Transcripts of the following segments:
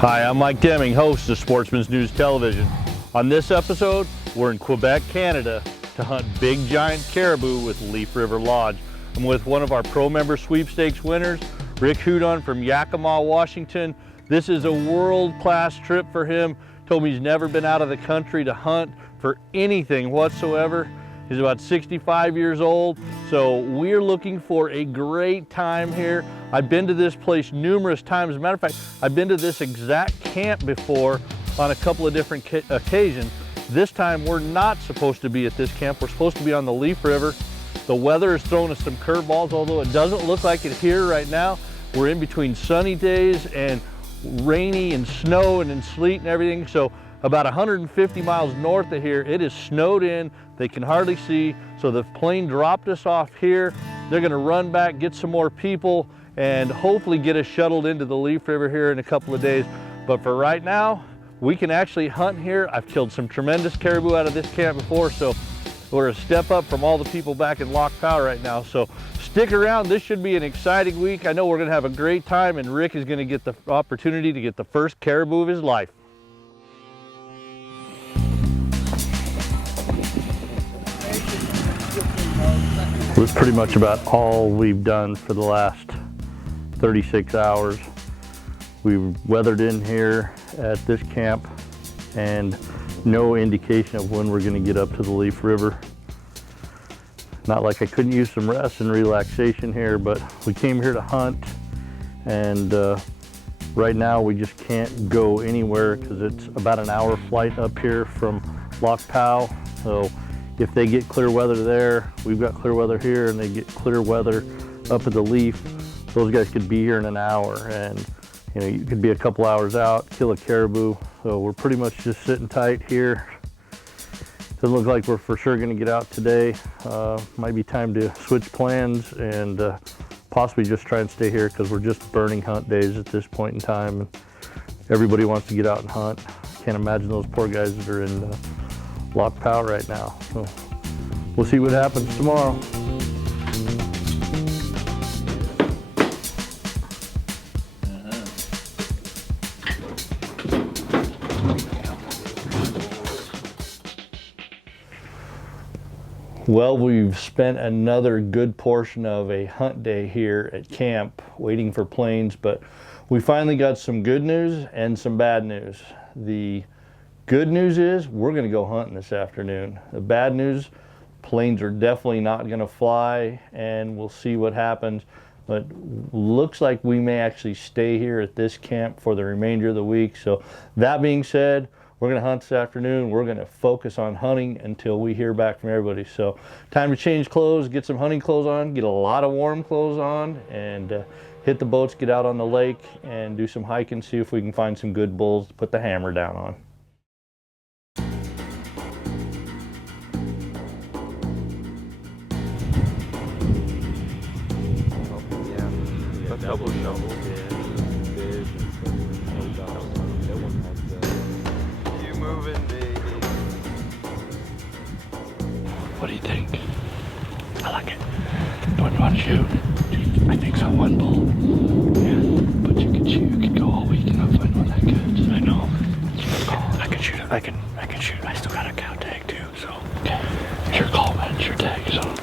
Hi, I'm Mike Deming, host of Sportsman's News Television. On this episode, we're in Quebec, Canada to hunt big giant caribou with Leaf River Lodge. I'm with one of our pro member sweepstakes winners, Rick Houdon from Yakima, Washington. This is a world-class trip for him. Told me he's never been out of the country to hunt for anything whatsoever. He's about 65 years old, so we're looking for a great time here. I've been to this place numerous times. As a matter of fact, I've been to this exact camp before on a couple of different occasions. This time we're not supposed to be at this camp. We're supposed to be on the Leaf River. The weather is throwing us some curveballs, although it doesn't look like it here right now. We're in between sunny days and rainy and snow and sleet and everything. So about 150 miles north of here, it is snowed in. They can hardly see. So the plane dropped us off here. They're gonna run back, get some more people, and hopefully get us shuttled into the Leaf River here in a couple of days. But for right now, we can actually hunt here. I've killed some tremendous caribou out of this camp before, so we're a step up from all the people back in Lac Powell right now. So stick around, this should be an exciting week. I know we're gonna have a great time, and Rick is gonna get the opportunity to get the first caribou of his life. That's pretty much about all we've done for the last 36 hours. We've weathered in here at this camp and no indication of when we're gonna get up to the Leaf River. Not like I couldn't use some rest and relaxation here, but we came here to hunt, and right now we just can't go anywhere because it's about an hour flight up here from Lac Powell. So if they get clear weather there, we've got clear weather here, and they get clear weather up at the Leaf, those guys could be here in an hour, and you know, you could be a couple hours out, kill a caribou. So we're pretty much just sitting tight here. Doesn't look like we're for sure gonna get out today. Might be time to switch plans and possibly just try and stay here because we're just burning hunt days at this point in time. And everybody wants to get out and hunt. Can't imagine those poor guys that are in Lac Powell right now. So we'll see what happens tomorrow. Well, we've spent another good portion of a hunt day here at camp waiting for planes, but we finally got some good news and some bad news. The good news is we're gonna go hunting this afternoon. The bad news, planes are definitely not gonna fly, and we'll see what happens. But looks like we may actually stay here at this camp for the remainder of the week. So that being said, we're gonna hunt this afternoon. We're gonna focus on hunting until we hear back from everybody. So time to change clothes, get some hunting clothes on, get a lot of warm clothes on, and hit the boats, get out on the lake, and do some hiking, see if we can find some good bulls to put the hammer down on. Double shovel. You moving, baby. What do you think? I like it. What do you want to shoot? I think so, one bull. Yeah, but you could go all week and not find one that good. I know. I can shoot it. I can shoot. I still got a cow tag too, so. Okay. It's your call, man. It's your tag, so.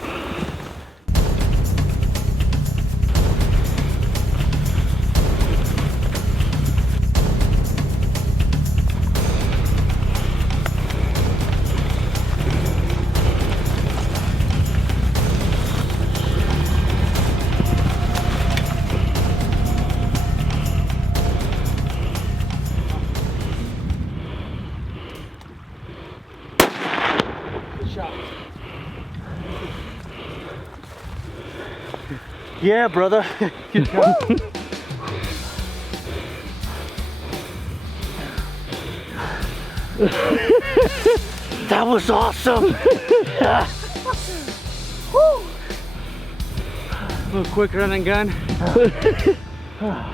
Yeah, brother. Good job. That was awesome. A little quick running gun. I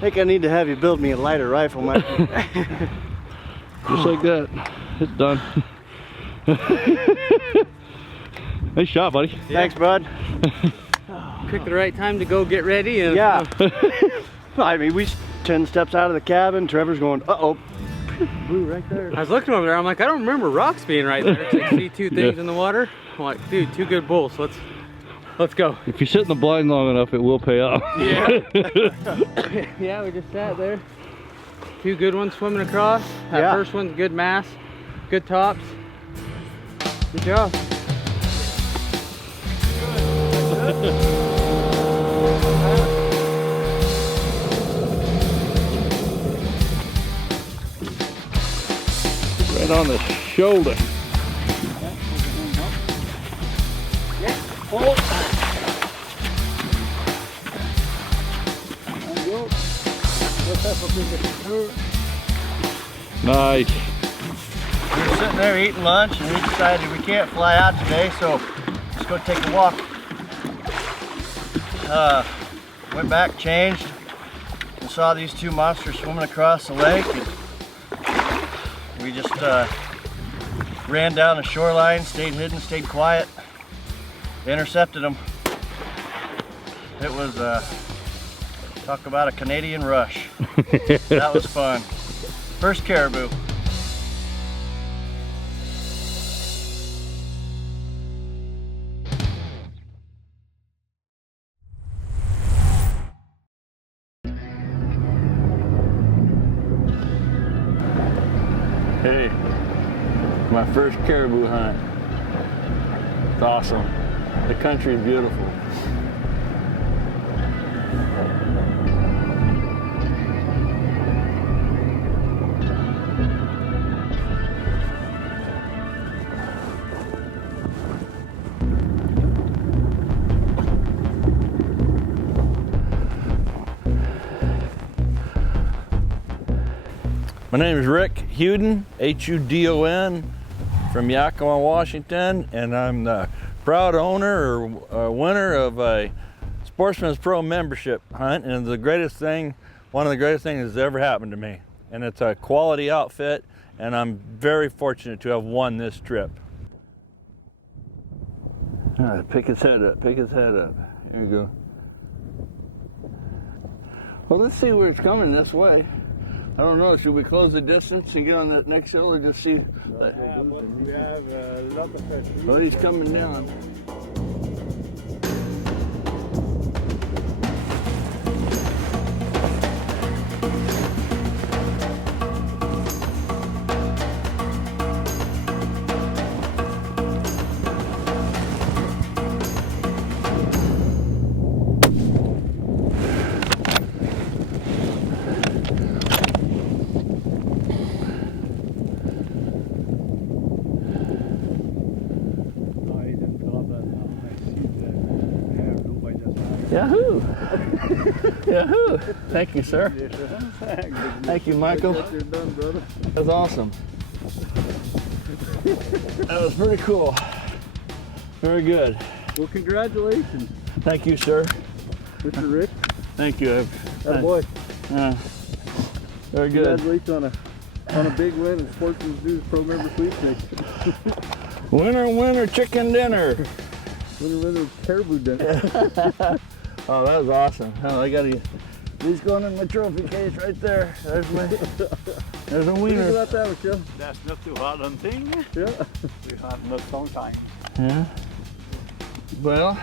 think I need to have you build me a lighter rifle, man. Just like that. It's done. Nice shot, buddy. Thanks, bud. Picked the right time to go get ready. And yeah. I mean, 10 steps out of the cabin, Trevor's going, uh-oh. Blue right there. I was looking over there, I'm like, I don't remember rocks being right there. It's like, see two things in the water. I'm like, dude, two good bulls. Let's go. If you sit in the blind long enough, it will pay off. Yeah. Yeah, we just sat there. Two good ones swimming across. That first one's good mass, good tops. Good job. Right on the shoulder. Nice. We were sitting there eating lunch and we decided we can't fly out today, so let's go take a walk. Went back, changed, and saw these two monsters swimming across the lake. And we just ran down the shoreline, stayed hidden, stayed quiet, intercepted them. It was, talk about a Canadian rush. That was fun. First caribou. Hey, my first caribou hunt. It's awesome. The country is beautiful. My name is Rick Hudon, H-U-D-O-N, from Yakima, Washington, and I'm the proud owner or winner of a Sportsman's Pro membership hunt, and the greatest thing, one of the greatest things that's ever happened to me. And it's a quality outfit, and I'm very fortunate to have won this trip. All right, pick his head up, pick his head up. Here we go. Well, let's see where it's coming this way. I don't know, should we close the distance and get on that next hill or just see? Yeah, but we have a lot of fish. Well, he's coming down. Yahoo! Yahoo! Thank you, sir. Thank you, Michael. You're done, brother. That's awesome. That was pretty cool. Very good. Well, congratulations, Thank you, sir. Mr. Rick. Thank you. Attaboy. Very good. Congratulations on a big win in Sportsman's News Pro Member Sweepstakes. Winner, winner, chicken dinner. Winner, caribou dinner. Oh, that was awesome. Oh, I got these going in my trophy case right there. There's a What do you think wiener. about that, Michelle? That's not too hard on thing. Yeah. We have not some time. Yeah. Well,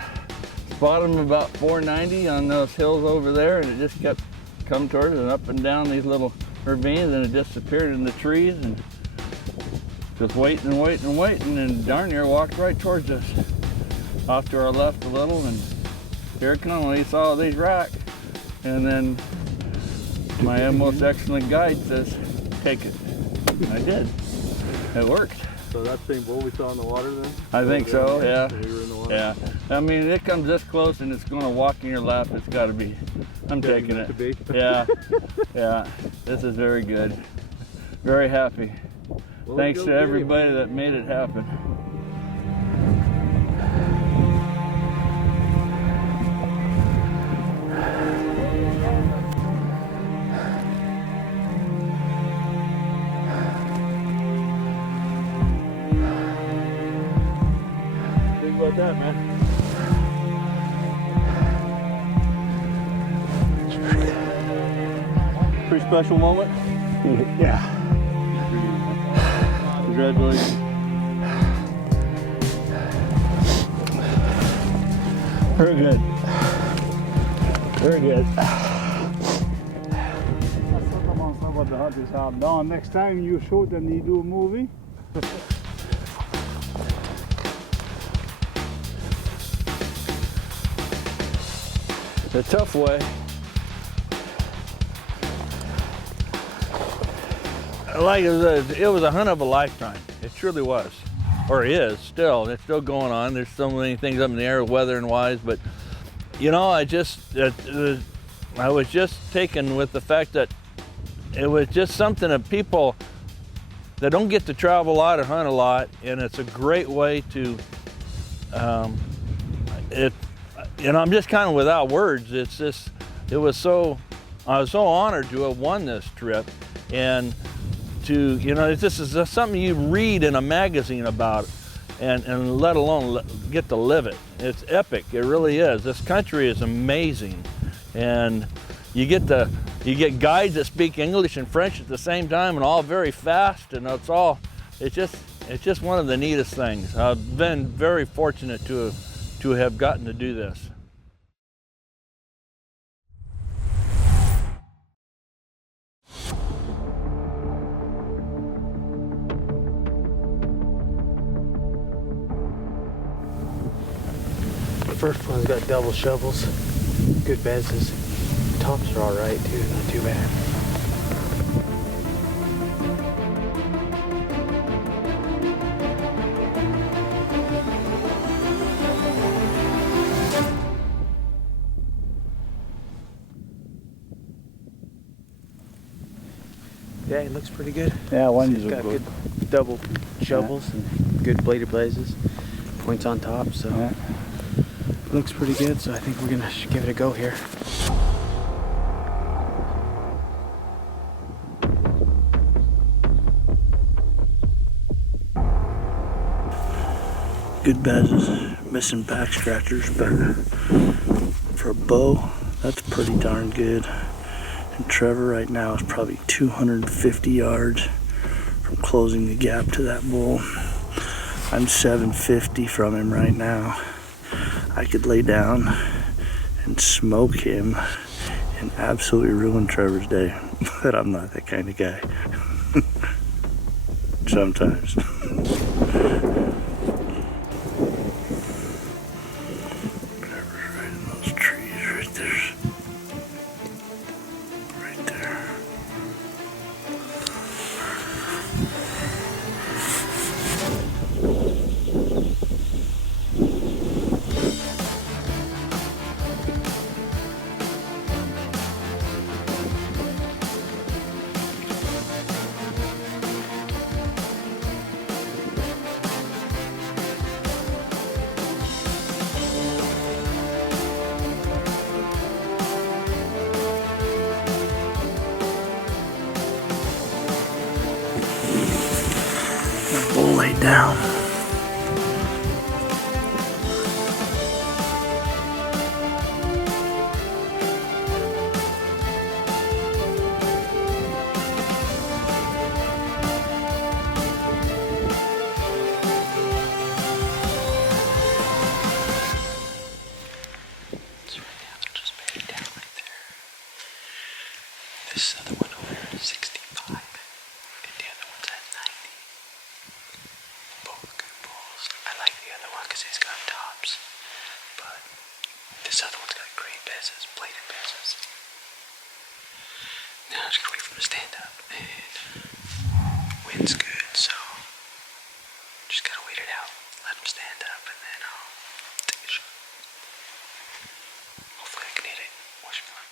spot them about 490 on those hills over there, and it just kept coming towards us and up and down these little ravines, and it disappeared in the trees, and just waiting and waiting and waiting, and darn near walked right towards us. Off to our left a little, and here it comes. He saw these racks, and then my most excellent guide says, "Take it." I did. It worked. So that same bull we saw in the water then? I think so. Yeah. We were in the water. Yeah. I mean, it comes this close, and it's going to walk in your lap. It's got to be. I'm taking meant it. to be. Yeah. Yeah. This is very good. Very happy. Well, Thanks go to get him. everybody that made it happen. Think about that, man. Pretty special moment. Yeah. Congratulations. Very good. Very good. That's what the hunters have done. Next time you shoot and you do a movie. The tough way. Like it was a hunt of a lifetime. It truly was, or is still. It's still going on. There's so many things up in the air, weather and wise. But you know, I was just taken with the fact that it was just something that people that don't get to travel a lot or hunt a lot, and it's a great way to. I'm just kind of without words. It's just, I was so honored to have won this trip, and to, this is just something you read in a magazine about, and let alone get to live it. It's epic, it really is. This country is amazing, and you get guides that speak English and French at the same time, and all very fast, and it's just one of the neatest things. I've been very fortunate to have gotten to do this. The first one's got double shovels, good bezzes. Tops are all right too, not too bad. Yeah, it looks pretty good. Yeah, one It's is got good. good double shovels and good bladed blazes. Points on top, so Yeah. looks pretty good. So I think we're gonna give it a go here. Good bezzes, missing back scratchers, but for a bow, that's pretty darn good. And Trevor right now is probably 250 yards from closing the gap to that bull. I'm 750 from him right now. I could lay down and smoke him and absolutely ruin Trevor's day, but I'm not that kind of guy. Sometimes. Trevor's right in those trees right there. Right there. Bull laid down. So right now they're just bedding down right there. This other one over here is 65, and the other one's at 90. Both good bulls. I like the other one because he's got tops, but this other one's got great bezzes, bladed bezzes. Now I'm just gonna wait for him to stand up, and wind's good, so just gotta wait it out. Let him stand up, and then I'll take a shot. Hopefully I can hit it. Wish me luck.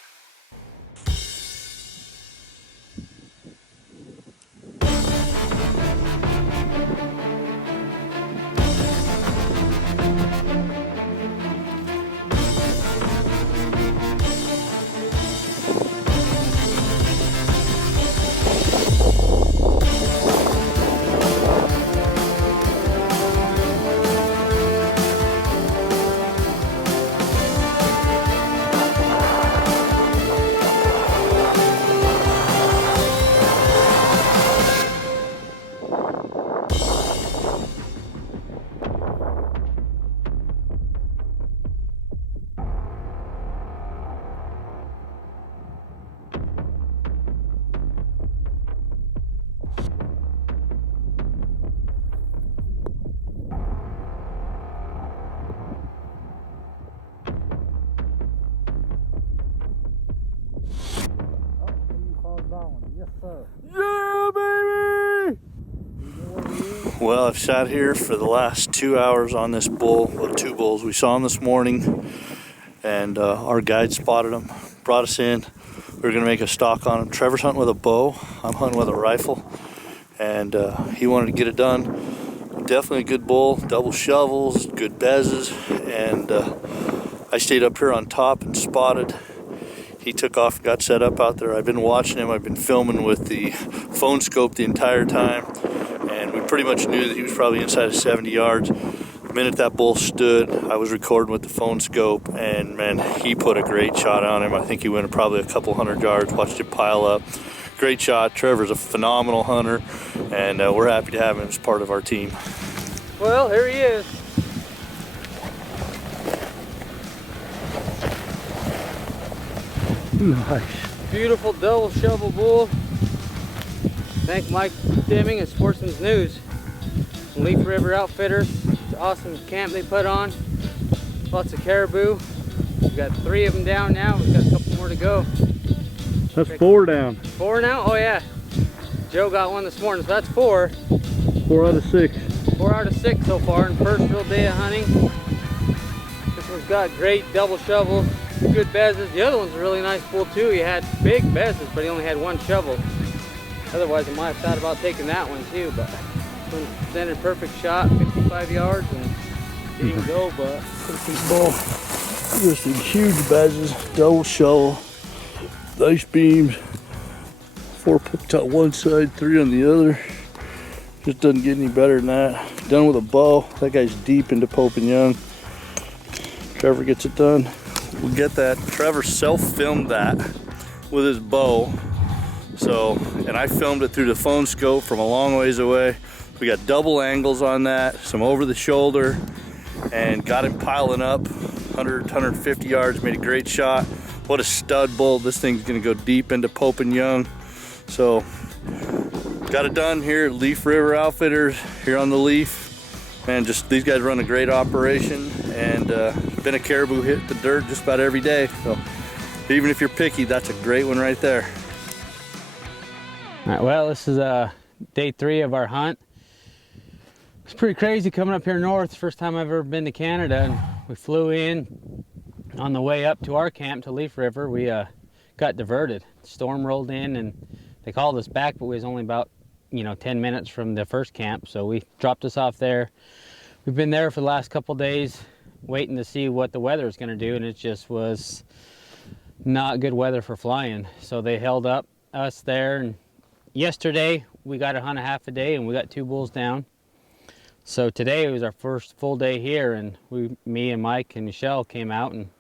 Yes, sir. Yeah, baby! Well, I've sat here for the last 2 hours on this bull, well, 2 bulls. We saw them this morning, and our guide spotted them, brought us in. We were going to make a stalk on them. Trevor's hunting with a bow. I'm hunting with a rifle, and he wanted to get it done. Definitely a good bull, double shovels, good bezzes, and I stayed up here on top and spotted. He took off and got set up out there. I've been watching him. I've been filming with the phone scope the entire time, and we pretty much knew that he was probably inside of 70 yards. The minute that bull stood, I was recording with the phone scope, and man, he put a great shot on him. I think he went probably a couple 100 yards, watched it pile up. Great shot. Trevor's a phenomenal hunter, and we're happy to have him as part of our team. Well, here he is. Nice. Beautiful double shovel bull. Thank Mike Deming and Sportsman's News. Leaf River Outfitters. It's an awesome camp they put on. Lots of caribou. We've got 3 of them down now. We've got a couple more to go. That's 4 down. 4 now? Oh yeah. Joe got one this morning, so that's 4. 4 out of 6. 4 out of 6 so far in the first real day of hunting. This one's got great double shovel, good bezzes. The other one's a really nice bull too. He had big bezzes, but he only had 1 shovel. Otherwise, I might have thought about taking that one too, but this one presented a perfect shot, 55 yards, and didn't go, but This bull, just huge bezzes, double shovel, nice beams, 4 picked on one side, 3 on the other. Just doesn't get any better than that. Done with a bow. That guy's deep into Pope and Young. Trevor gets it done. We'll get that. Trevor self-filmed that with his bow. So, and I filmed it through the phone scope from a long ways away. We got double angles on that, some over the shoulder, and got him piling up 100, 150 yards, made a great shot. What a stud bull. This thing's gonna go deep into Pope and Young. So, got it done here at Leaf River Outfitters, here on the Leaf. Man, just these guys run a great operation, and been a caribou hit the dirt just about every day. So even if you're picky, that's a great one right there. all right, well, this is day 3 of our hunt. It's pretty crazy coming up here north. First time I've ever been to Canada, and we flew in. On the way up to our camp to Leaf River, we got diverted. Storm rolled in, and they called us back, but we was only about 10 minutes from the first camp, so we dropped us off there. We've been there for the last couple days waiting to see what the weather is going to do, and it just was not good weather for flying, so they held up us there. And yesterday we got to hunt a half a day, and we got 2 bulls down. So today was our first full day here, and me and Mike and Michelle came out, and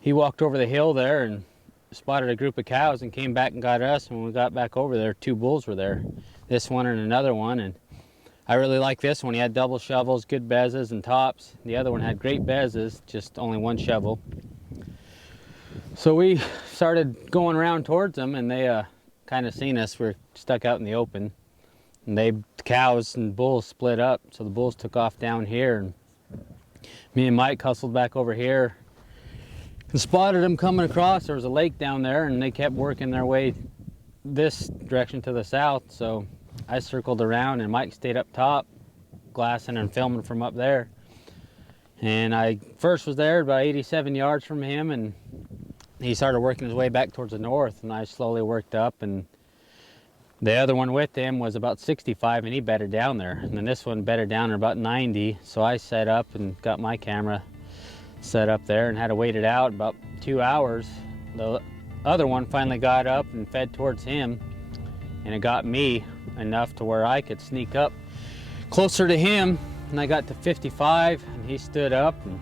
he walked over the hill there and spotted a group of cows and came back and got us. And when we got back over there, 2 bulls were there, this one and another one. And I really like this one. He had double shovels, good bezzes and tops. The other one had great bezzes, just only 1 shovel. So we started going around towards them, and they kind of seen us. We're stuck out in the open, and the cows and bulls split up. So the bulls took off down here, and me and Mike hustled back over here and spotted them coming across. There was a lake down there, and they kept working their way this direction to the south. So I circled around, and Mike stayed up top glassing and filming from up there. And I first was there about 87 yards from him, and he started working his way back towards the north, and I slowly worked up, and the other one with him was about 65, and he bedded down there. And then this one bedded down at about 90, so I set up and got my camera set up there and had to wait it out about 2 hours. The other one finally got up and fed towards him, and it got me enough to where I could sneak up closer to him, and I got to 55, and he stood up, and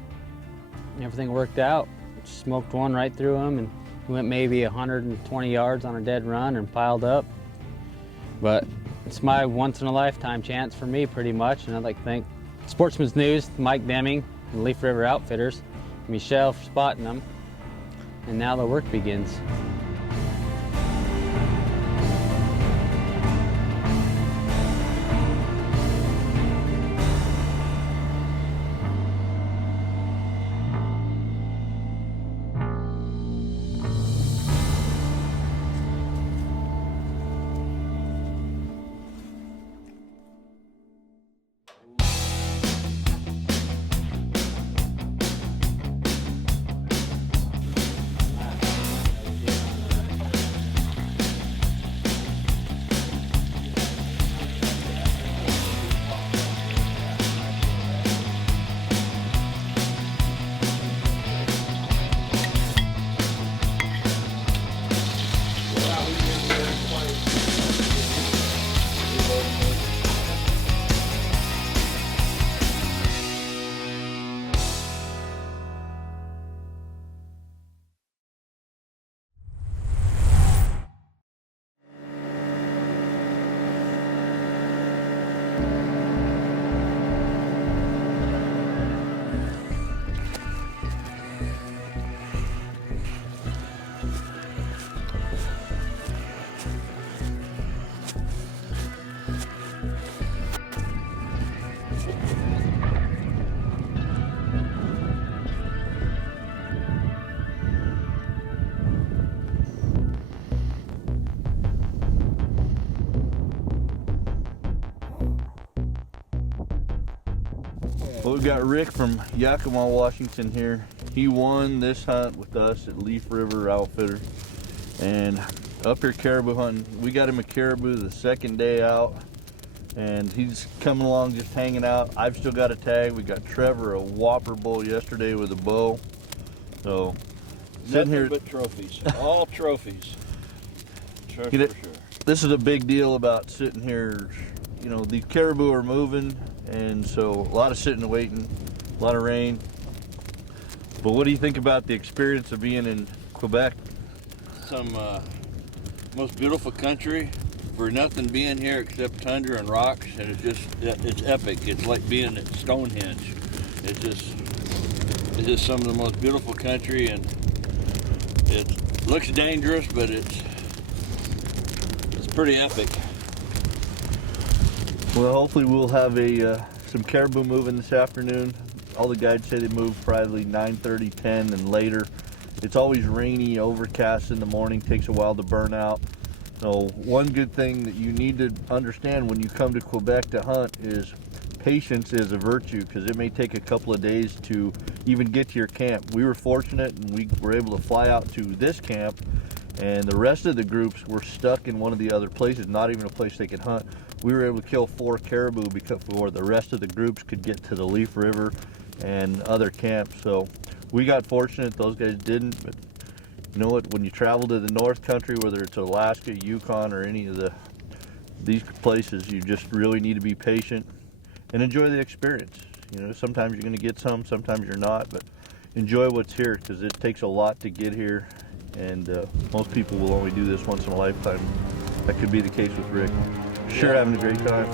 everything worked out. Smoked one right through him, and he went maybe 120 yards on a dead run and piled up. But it's my once-in-a-lifetime chance for me, pretty much, and I'd like to thank Sportsman's News, Mike Deming, and Leaf River Outfitters, Michelle for spotting them, and now the work begins. Well, we've got Rick from Yakima, Washington here. He won this hunt with us at Leaf River Outfitter. And up here caribou hunting, we got him a caribou the second day out. And he's coming along just hanging out. I've still got a tag. We got Trevor a whopper bull yesterday with a bow. So sitting here, but trophies, all trophies. Sure, for it, sure. This is a big deal about sitting here. You know, these caribou are moving, and so a lot of sitting and waiting, a lot of rain. But what do you think about the experience of being in Quebec? Some most beautiful country. For nothing being here except tundra and rocks, and it's epic. It's like being at Stonehenge. It's just some of the most beautiful country, and it looks dangerous, but it's pretty epic. Well, hopefully we'll have some caribou moving this afternoon. All the guides say they move probably 9:30, 10, and later. It's always rainy, overcast in the morning, takes a while to burn out. So one good thing that you need to understand when you come to Quebec to hunt is patience is a virtue, because it may take a couple of days to even get to your camp. We were fortunate and we were able to fly out to this camp, and the rest of the groups were stuck in one of the other places, not even a place they could hunt. We were able to kill 4 caribou before the rest of the groups could get to the Leaf River and other camps. So we got fortunate, those guys didn't. But you know what, when you travel to the North Country, whether it's Alaska, Yukon, or any of these places, you just really need to be patient and enjoy the experience. You know, sometimes you're going to get some, sometimes you're not, but enjoy what's here, because it takes a lot to get here, and most people will only do this once in a lifetime. That could be the case with Rick. Sure, having a great time.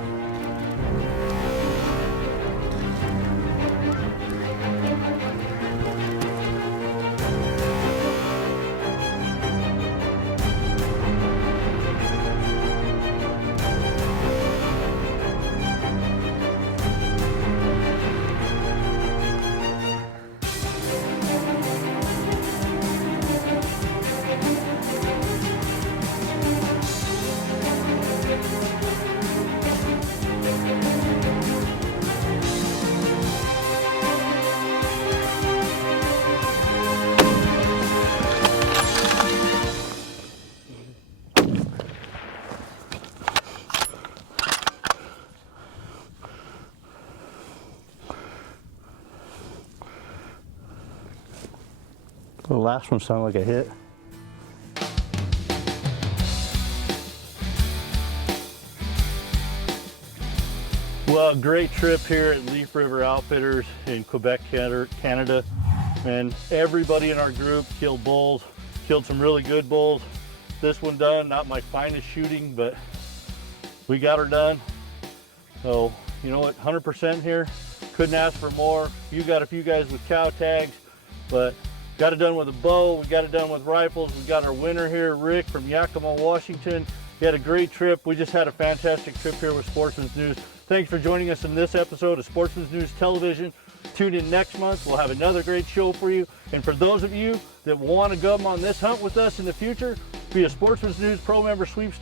The last one sounded like a hit. Well, a great trip here at Leaf River Outfitters in Quebec, Canada. And everybody in our group killed bulls, killed some really good bulls. This one done, not my finest shooting, but we got her done. So, you know what, 100% here. Couldn't ask for more. You got a few guys with cow tags, but got it done with a bow. We got it done with rifles. We got our winner here, Rick from Yakima, Washington. He had a great trip. We just had a fantastic trip here with Sportsman's News. Thanks for joining us in this episode of Sportsman's News Television. Tune in next month. We'll have another great show for you. And for those of you that want to come on this hunt with us in the future, be a Sportsman's News Pro Member Sweepstakes